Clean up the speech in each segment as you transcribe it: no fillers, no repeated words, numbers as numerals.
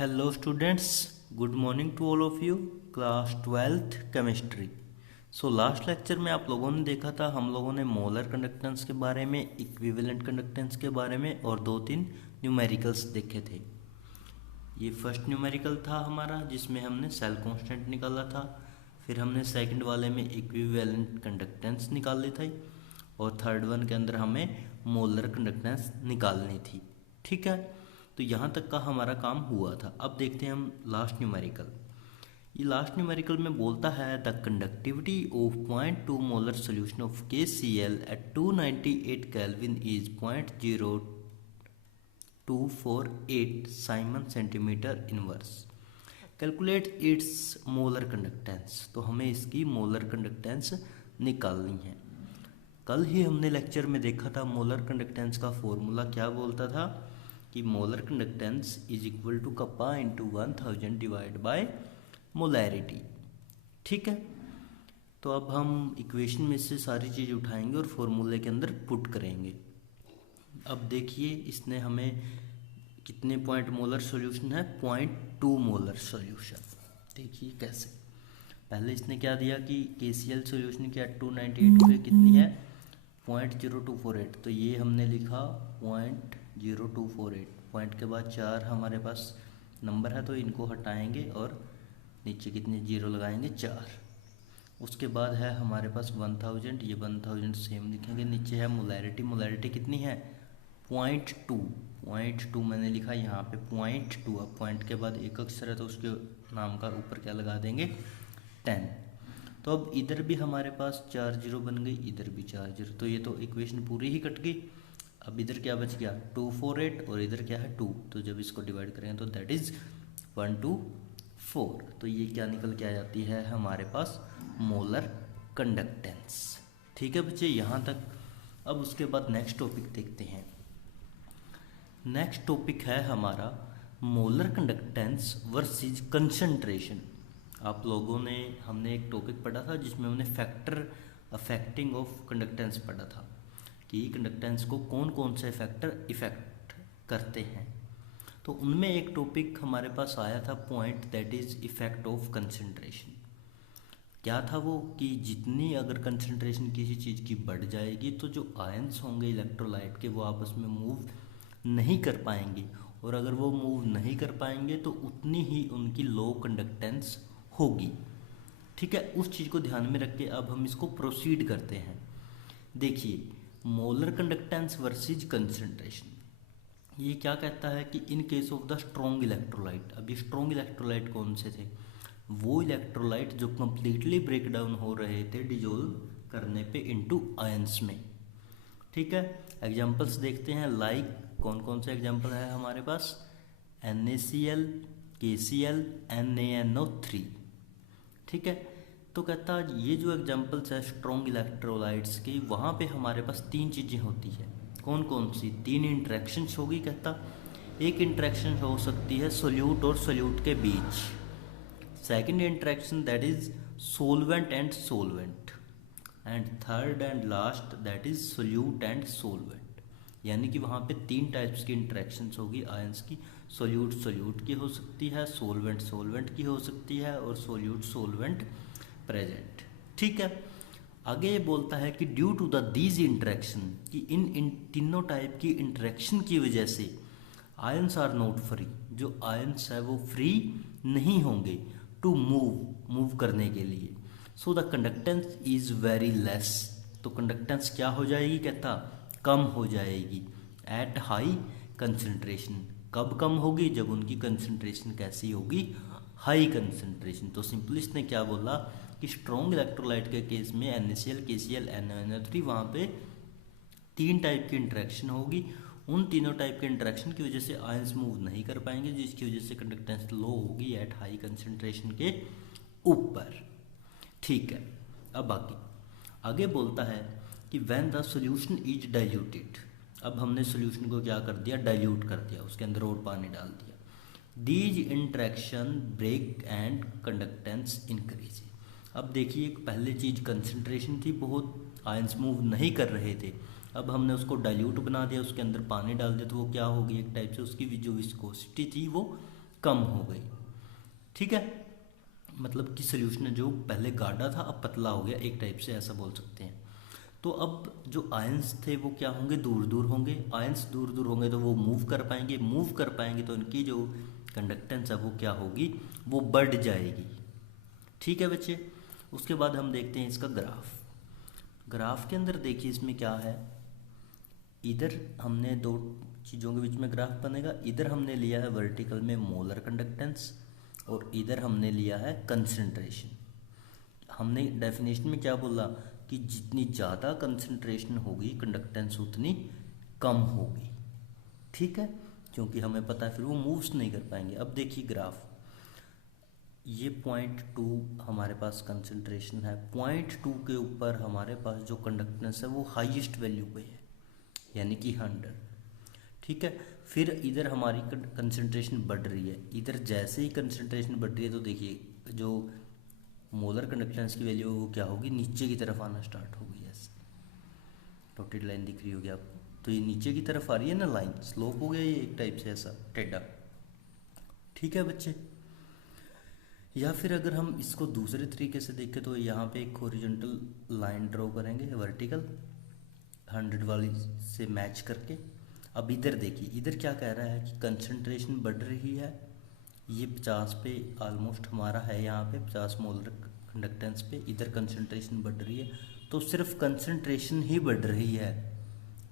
Hello students, good morning to all of you. Class 12th chemistry. Last lecture में आप लोगों ने देखा था, हम लोगों ने मोलर कंडक्टेंस के बारे में, इक्विवेलेंट कंडक्टेंस के बारे में और दो तीन न्यूमेरिकल्स देखे थे। ये फर्स्ट न्यूमेरिकल था हमारा जिसमें हमने सेल कांस्टेंट निकाला था। फिर हमने सेकंड वाले में इक्विवेलेंट कंडक्टेंस निकाली थी और थर्ड वन के अंदर हमें मोलर कंडक्टेंस निकालनी थी। ठीक है, तो यहाँ तक का हमारा काम हुआ था। अब देखते हैं हम लास्ट न्यूमेरिकल। ये लास्ट न्यूमेरिकल में बोलता है the conductivity of 0.2 molar solution of KCl at 298 kelvin is 0.0248 siemens centimetre inverse. Calculate its molar conductance. तो हमें इसकी मोलर कंडक्टेंस निकालनी है। कल ही हमने लेक्चर में देखा था मोलर कंडक्टेंस का फॉर्मूला क्या बोलता था कि molar conductance is equal to kappa into 1000 divide by molarity. ठीक है, तो अब हम इक्वेशन में से सारी चीज़ उठाएंगे और फॉर्मूले के अंदर पुट करेंगे। अब देखिए इसने हमें कितने पॉइंट मोलर सॉल्यूशन है, 0.2 मोलर सॉल्यूशन। देखिए कैसे, पहले इसने क्या दिया कि KCl सॉल्यूशन की 298 पे कितनी है, 0.0248। तो ये हमने लिखा 0.0248। पॉइंट के बाद 4 हमारे पास नंबर है तो इनको हटाएंगे और नीचे कितने जीरो लगाएंगे, 4। उसके बाद है हमारे पास 1000। ये 1000 सेम लिखेंगे। नीचे है मोलैरिटी। मोलैरिटी कितनी है, 0.2 मैंने लिखा यहाँ पे 0.2। अब पॉइंट के बाद एक अक्षर है तो उसके नाम का ऊपर क्या लगा देंगे, 10। तो अब इधर भी हमारे पास 4 जीरो बन गई, इधर भी 4 जीरो, तो ये तो इक्वेशन पूरी ही कट गई। अब इधर क्या बच गया, 248 और इधर क्या है 2। तो जब इसको डिवाइड करेंगे तो दैट इज 124। तो ये क्या निकल के आ जाती है हमारे पास, मोलर कंडक्टेंस। ठीक है बच्चे, यहाँ तक। अब उसके बाद नेक्स्ट टॉपिक देखते हैं। नेक्स्ट टॉपिक है हमारा मोलर कंडक्टेंस वर्सेस कंसंट्रेशन। आप लोगों ने, हमने एक टॉपिक पढ़ा था जिसमें हमने फैक्टर अफेक्टिंग ऑफ कंडक्टेंस पढ़ा था कि कंडक्टेंस को कौन कौन से फैक्टर इफेक्ट करते हैं। तो उनमें एक टॉपिक हमारे पास आया था, point, that is effect of concentration. क्या था वो कि जितनी अगर कंसंट्रेशन किसी चीज़ की बढ़ जाएगी तो जो आयंस होंगे इलेक्ट्रोलाइट के वो आपस में मूव नहीं कर पाएंगे, और अगर वो मूव नहीं कर पाएंगे तो उतनी ही उनकी लो कंडक्टेंस होगी। ठीक है, उस चीज़ को ध्यान में रख के अब हम इसको प्रोसीड करते हैं। देखिए, मोलर कंडक्टेंस वर्सेस कंसंट्रेशन, ये क्या कहता है कि in case of the strong electrolyte. अभी स्ट्रॉन्ग इलेक्ट्रोलाइट कौन से थे, वो इलेक्ट्रोलाइट जो कंप्लीटली ब्रेक डाउन हो रहे थे डिजोल्व करने पे इनटू आयंस में। ठीक है, एग्जांपल्स देखते हैं। लाइक कौन कौन से एग्जांपल है हमारे पास, NaCl, KCl, NaNO3। ठीक है, तो कहता है ये जो एग्जांपल्स है स्ट्रॉन्ग इलेक्ट्रोलाइट्स की, वहाँ पे हमारे पास 3 चीज़ें होती है। कौन कौन सी 3 इंट्रैक्शंस होगी, कहता एक इंट्रैक्शन हो सकती है सोल्यूट और सोल्यूट के बीच। Second interaction that is solvent and solvent, and third and last that is solute and solvent. यानी कि वहाँ पे 3 टाइप्स की इंट्रैक्शंस होगी आयंस की। सोल्यूट सोल्यूट की हो सकती है, सोलवेंट सोलवेंट की हो सकती है और सोल्यूट सोलवेंट प्रेजेंट। ठीक है, आगे ये बोलता है कि due to the these interaction, कि इन तीनों टाइप की इंट्रैक्शन की वजह से आयंस आर नॉट फ्री, जो आयंस है वो फ्री नहीं होंगे टू मूव करने के लिए। So the conductance is very less. तो कंडक्टेंस क्या हो जाएगी, कहता कम हो जाएगी एट हाई कंसंट्रेशन। कब कम होगी, जब उनकी कंसंट्रेशन कैसी होगी, हाई कंसंट्रेशन। तो सिंपली इसने क्या बोला कि स्ट्रॉन्ग इलेक्ट्रोलाइट के केस में NaCl, KCl, NaNO3, वहाँ पे 3 टाइप की इंट्रैक्शन होगी। उन तीनों टाइप के इंट्रैक्शन की वजह से आयंस मूव नहीं कर पाएंगे, जिसकी वजह से कंडक्टेंस लो होगी एट हाई कंसंट्रेशन के ऊपर। ठीक है, अब आगे बोलता है कि when the solution is diluted. अब हमने सॉल्यूशन को क्या कर दिया, डाइल्यूट कर दिया, उसके अंदर और पानी डाल दिया। These interaction break and conductance increase. अब देखिए, पहले चीज़ कंसंट्रेशन थी बहुत, आयंस मूव नहीं कर रहे थे। अब हमने उसको डाइल्यूट बना दिया, उसके अंदर पानी डाल दिया, तो वो क्या होगी, एक टाइप से उसकी जो विस्कोसिटी थी वो कम हो गई। ठीक है, मतलब कि सोल्यूशन जो पहले गाढ़ा था अब पतला हो गया, एक टाइप से ऐसा बोल सकते हैं। तो अब जो आयंस थे वो क्या होंगे, दूर दूर होंगे। आयंस दूर दूर होंगे तो वो मूव कर पाएंगे, मूव कर पाएंगे तो इनकी जो कंडक्टेंस है वो क्या होगी, वो बढ़ जाएगी। ठीक है बच्चे, उसके बाद हम देखते हैं इसका ग्राफ। ग्राफ के अंदर देखिए इसमें क्या है, इधर हमने दो चीज़ों के बीच में ग्राफ बनेगा। इधर हमने लिया है वर्टिकल में मोलर कंडक्टेंस और इधर हमने लिया है कंसंट्रेशन। हमने डेफिनेशन में क्या बोला कि जितनी ज़्यादा कंसंट्रेशन होगी कंडक्टेंस उतनी कम होगी। ठीक है, क्योंकि हमें पता है फिर वो मूव्स नहीं कर पाएंगे। अब देखिए ग्राफ, ये 0.2 हमारे पास कंसंट्रेशन है, 0.2 के ऊपर हमारे पास जो कंडक्टेंस है वो हाईएस्ट वैल्यू पे है, यानी कि 100। ठीक है, फिर इधर हमारी कंसंट्रेशन बढ़ रही है। इधर जैसे ही कंसंट्रेशन बढ़ रही है तो देखिए जो मोलर कंडक्टेंस की वैल्यू वो क्या होगी, नीचे की तरफ आना स्टार्ट होगी। ऐसे डॉटेड लाइन दिख रही होगी आपको, तो ये नीचे की तरफ आ रही है ना लाइन, स्लोप हो गया ये एक टाइप से ऐसा टेढ़ा। ठीक है बच्चे, या फिर अगर हम इसको दूसरे तरीके से देखें तो यहाँ पे एक हॉरिजॉन्टल लाइन ड्रॉ करेंगे वर्टिकल 100 वाली से मैच करके। अब इधर देखिए, इधर क्या कह रहा है कि कंसंट्रेशन बढ़ रही है, ये 50 पे ऑलमोस्ट हमारा है, यहाँ पे 50 मोलर कंडक्टेंस पे इधर कंसंट्रेशन बढ़ रही है। तो सिर्फ कंसंट्रेशन ही बढ़ रही है,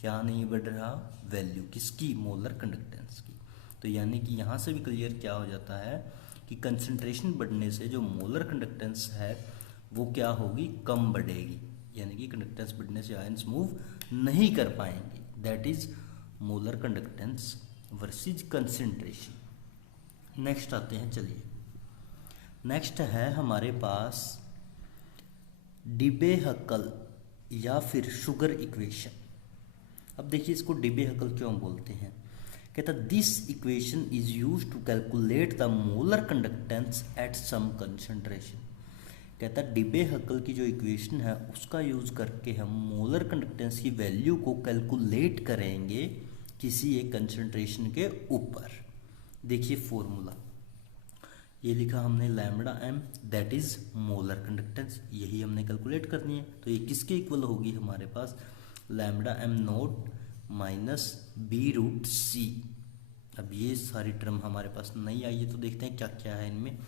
क्या नहीं बढ़ रहा, वैल्यू किसकी, मोलर कंडक्टेंस की। तो यानी कि यहाँ से भी क्लियर क्या हो जाता है कि कंसंट्रेशन बढ़ने से जो मोलर कंडक्टेंस है वो क्या होगी, कम बढ़ेगी, यानी कि कंडक्टेंस बढ़ने से आयंस मूव नहीं कर पाएंगे। That is molar conductance versus concentration. Next आते हैं, चलिए नेक्स्ट है हमारे पास डिबे-हकल या फिर शुगर इक्वेशन। अब देखिए इसको डिबे-हकल क्यों बोलते हैं, कहता this equation is use to calculate the molar conductance at some concentration. कहता डिबे-हकल की जो इक्वेशन है उसका यूज करके हम मोलर कंडक्टेंस की वैल्यू को कैलकुलेट करेंगे किसी एक कंसंट्रेशन के ऊपर। देखिए फॉर्मूला ये लिखा हमने lambda m, that is molar conductance, यही हमने कैलकुलेट करनी है। तो ये किसके इक्वल होगी हमारे पास, lambda m naught minus b root c. अब ये सारी टर्म हमारे पास नहीं आई है, तो देखते हैं क्या क्या है इनमें।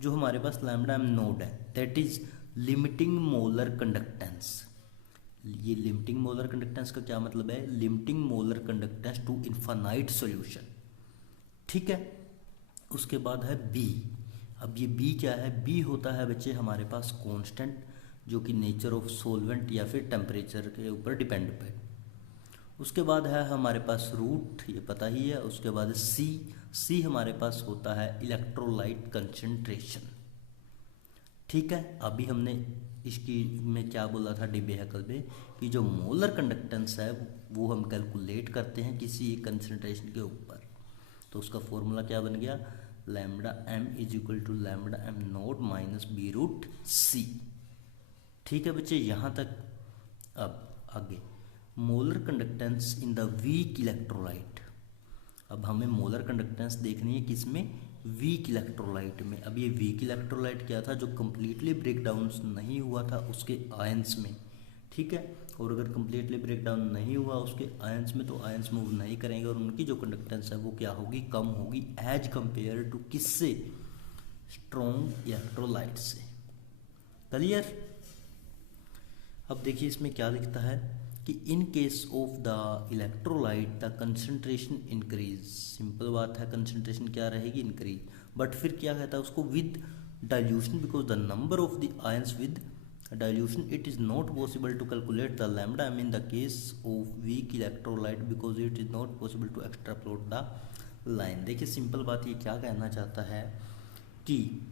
जो हमारे पास लैम्बडा एम नोड है that is limiting molar conductance. ये लिमिटिंग मोलर कंडक्टेंस का क्या मतलब है, limiting molar conductance to infinite solution. ठीक है, उसके बाद है बी। अब ये बी क्या है, बी होता है बच्चे हमारे पास कांस्टेंट, जो कि नेचर ऑफ सॉल्वेंट या फिर टेम्परेचर के ऊपर डिपेंड है। उसके बाद है हमारे पास रूट, ये पता ही है। उसके बाद सी, सी हमारे पास होता है इलेक्ट्रोलाइट कंसंट्रेशन। ठीक है, अभी हमने इसकी में क्या बोला था डिबे-हकल में कि जो मोलर कंडक्टेंस है वो हम कैलकुलेट करते हैं किसी एक कंसंट्रेशन के ऊपर। तो उसका फॉर्मूला क्या बन गया, lambda m is equal to lambda m naught minus b root c. ठीक है बच्चे, यहाँ तक। अब आगे molar conductance in the weak electrolyte. अब हमें मोलर कंडक्टेंस देखनी है किसमें, वीक इलेक्ट्रोलाइट में। अब ये वीक इलेक्ट्रोलाइट क्या था, जो कम्प्लीटली ब्रेक डाउन नहीं हुआ था उसके आयंस में। ठीक है, और अगर कम्प्लीटली ब्रेक डाउन नहीं हुआ उसके आयंस में तो आयंस मूव नहीं करेंगे और उनकी जो कंडक्टेंस है वो क्या होगी, कम होगी एज कंपेयर टू किससे, स्ट्रॉन्ग इलेक्ट्रोलाइट से। क्लियर। अब देखिए इसमें क्या लिखता है कि in case of the electrolyte the concentration increase. Simple बात है, कंसंट्रेशन क्या रहेगी, इंक्रीज। बट फिर क्या कहता है उसको, with dilution, because the number of the ions with dilution it is not possible to calculate the lambda m in the case of weak electrolyte because it is not possible to extrapolate the line। देखिए simple बात ये क्या कहना चाहता है कि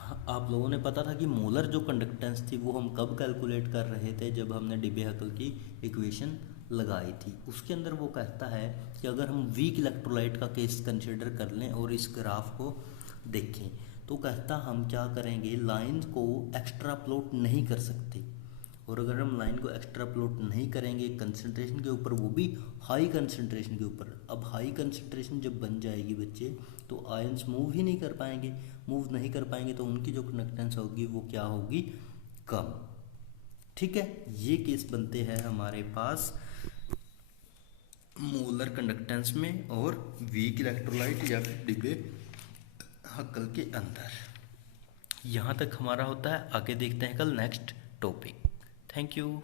आप लोगों ने पता था कि मोलर जो कंडक्टेंस थी वो हम कब कैलकुलेट कर रहे थे, जब हमने डिबे-हकल की इक्वेशन लगाई थी। उसके अंदर वो कहता है कि अगर हम वीक इलेक्ट्रोलाइट का केस कंसिडर कर लें और इस ग्राफ को देखें तो कहता हम क्या करेंगे, लाइन को एक्स्ट्रा प्लॉट नहीं कर सकते और अगर हम लाइन को एक्स्ट्रा प्लॉट नहीं करेंगे कंसंट्रेशन के ऊपर, वो भी हाई कंसंट्रेशन के ऊपर, अब हाई कंसंट्रेशन जब बन जाएगी बच्चे तो आयंस मूव ही नहीं कर पाएंगे, मूव नहीं कर पाएंगे तो उनकी जो कंडक्टेंस होगी वो क्या होगी, कम। ठीक है, ये केस बनते हैं हमारे पास मोलर कंडक्टेंस में और वीक इलेक्ट्रोलाइट या फिर डिब्बे हक्कल के अंदर। यहाँ तक हमारा होता है, आगे देखते हैं कल नेक्स्ट टॉपिक। Thank you.